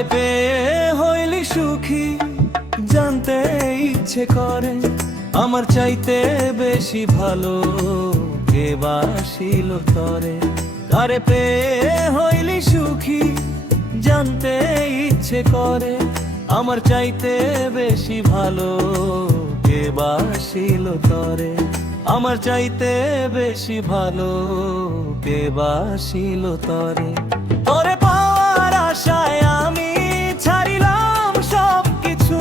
তারে পেয়ে হইলি সুখী জানতে ইচ্ছে করে, আমার চাইতে বেশি ভালো কে বাসিল তরে। তারে পেয়ে হইলি সুখী জানতে ইচ্ছে করে, আমার চাইতে বেশি ভালো কে বাসিল তরে। আমার চাইতে বেশি ভালো কে বাসিল তরে। তোরে পাওয়ার আশায় আমি ছাড়িলাম সব কিছু,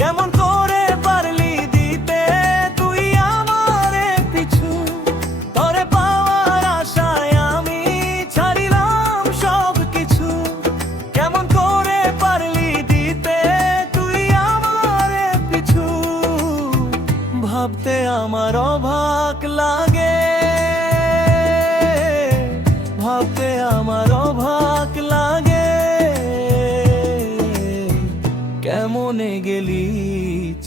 কেমন করে পারলি দিতে তুই আমারে পিছু। তোরে পাওয়ার আশায় আমি ছাড়িলাম সব কিছু, কেমন করে পারলি দিতে তুই আমারে পিছু। ভাবতে আমার অবাক লাগে, ভাবতে আমার অবাক লাগে, কেমনে গেলি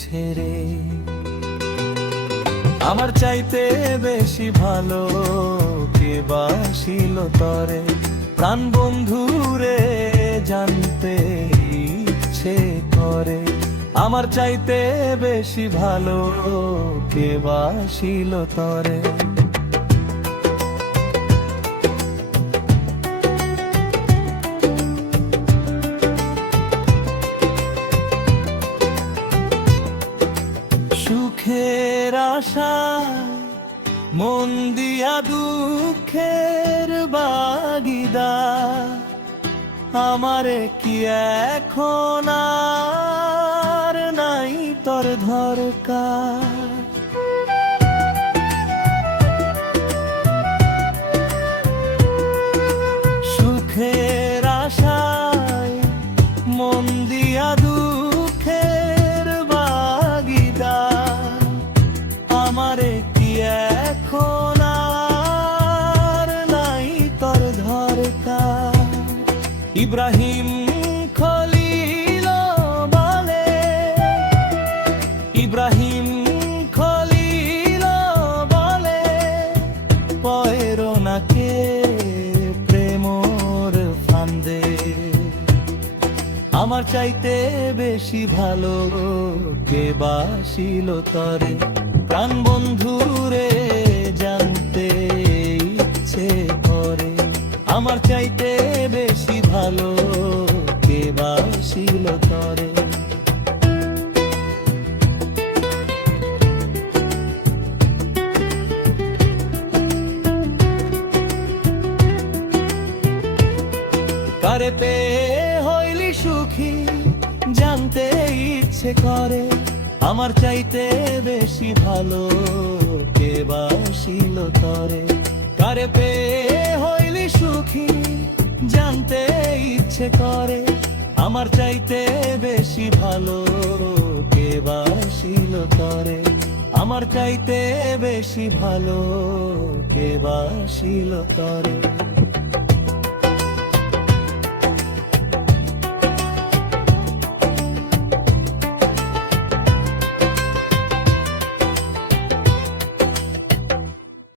ছেড়ে। আমার চাইতে বেশি ভালো কে বাসিল তরে, প্রাণ বন্ধুরে জানতে ইচ্ছে করে। আমার চাইতে বেশি ভালো কে বাসিল তরে। সুখের আশায় মন দিয়া দুঃখের বাগিদার, আমারে কি এখন আর নাই তোর দরকার। সুখের আশায় মন দিয়া দুঃখের বাগিদার, আমারে কি এখন আর নাই তোর দরকার। ইব্রাহিম খলিল বলে, ইব্রাহিম খলিল বলে, পয়রো নাকে প্রেমর ফান্দে। আমার চাইতে বেশি ভালো কে বাসিল তরে, প্রাণ বন্ধুরে জানতে ইচ্ছে করে। আমার চাইতে বেশি ভালো কে বাসিল তরে। তারে পেয়ে হইলি সুখী জানতে ইচ্ছে করে, আমার চাইতে বেশি ভালো কে বাসিল তরে। তারে পেয়ে হইলি সুখী জানতে ইচ্ছে করে, আমার চাইতে বেশি ভালো কে বাসিল তরে। আমার চাইতে বেশি ভালো কে বাসিল তরে।